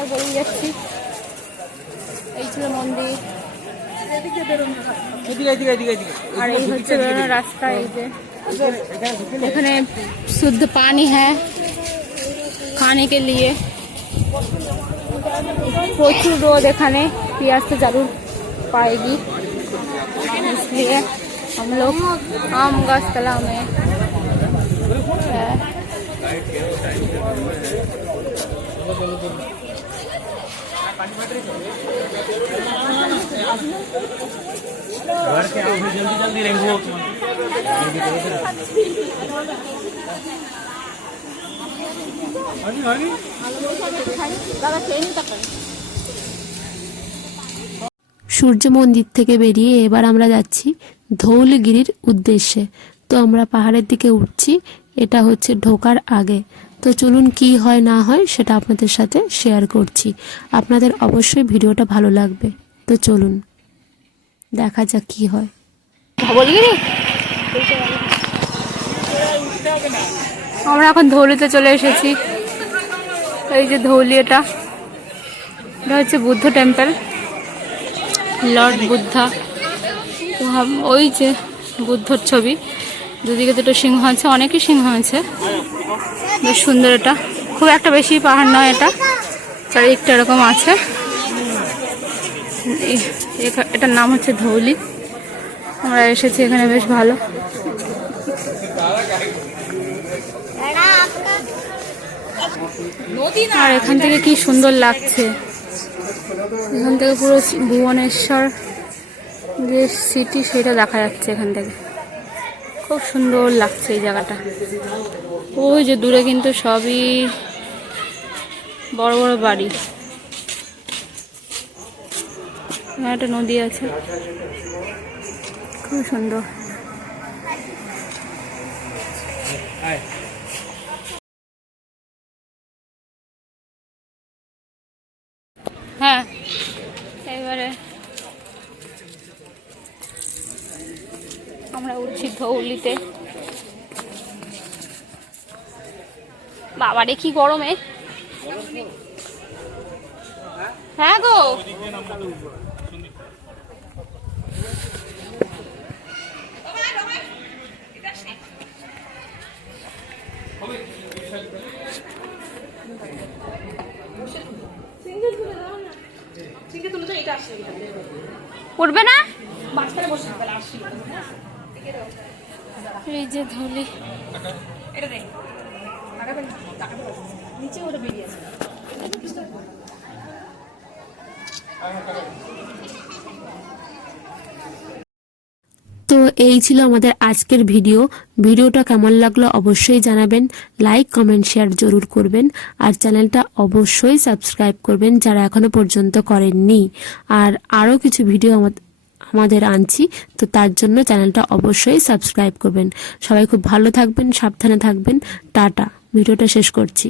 আবার বেরিয়ে যাচ্ছি এই ছিল মন্দির এদিকে এদিকে এদিকে এদিকে আর এই হচ্ছে বেরোনোর রাস্তা এই যে এখানে शुद्ध पानी है खाने के लिए প্রচুর রোদ এখানে प्यास तो जरूर पाएगी इसलिए हम लोग आम गाछ तला में घर के आओ जल्दी जल्दी रेंगो हनी हनी সূর্য মন্দির থেকে বেরিয়ে এবার আমরা যাচ্ছি ধৌলগিরির উদ্দেশ্যে তো আমরা পাহাড়ের দিকে উঠছি এটা হচ্ছে ঢোকার আগে তো চলুন কি হয়, না হয় সেটা আপনাদের সাথে শেয়ার করছি। আপনাদের অবশ্যই ভিডিওটা ভালো লাগবে। তো চলুন, দেখা যাক কি হয়। আমরা এখন ধৌলিতে চলে এসেছি। এই যে ধৌলি এটা এটা হচ্ছে বুদ্ধ টেম্পল লর্ড বুদ্ধা ওই যে বুদ্ধর ছবি। দুদিকে দুটো সিংহ আছে, অনেকই সিংহ আছে। বেশ সুন্দর এটা। খুব একটা বেশি পাহাড় নয় এটা। চারিদিকটা এরকম আছে। এটার নাম হচ্ছে ধৌলি। আমরা এসেছি এখানে, বেশ ভালো। আর এখান থেকে কি সুন্দর লাগছে। এখান থেকে পুরো ভুবনেশ্বর যে সিটি সেটা দেখা যাচ্ছে এখান থেকে। খুব সুন্দর লাগছে এই জায়গাটা। ওই যে দূরে কিন্তু সবই বড় বড় বাড়ি। একটা নদী আছে। খুব সুন্দর। হ্যাঁ এবারে আমরা উঠছি ধৌলিতে। বাবারে কি গরমে? হ্যাঁ গো। উঠবে না? এই যে ধুলি। তো এই ছিল আমাদের আজকের ভিডিও। ভিডিওটা কেমন লাগল অবশ্যই জানাবেন। লাইক কমেন্ট শেয়ার জরুর করবেন। আর চ্যানেলটা অবশ্যই সাবস্ক্রাইব করবেন যারা এখনও পর্যন্ত করেননি। আর আরও কিছু ভিডিও আমাদের আমাদের আনছি, তো তার জন্য চ্যানেলটা অবশ্যই সাবস্ক্রাইব করবেন। সবাই খুব ভালো থাকবেন, সাবধানে থাকবেন। টাটা, ভিডিওটা শেষ করছি।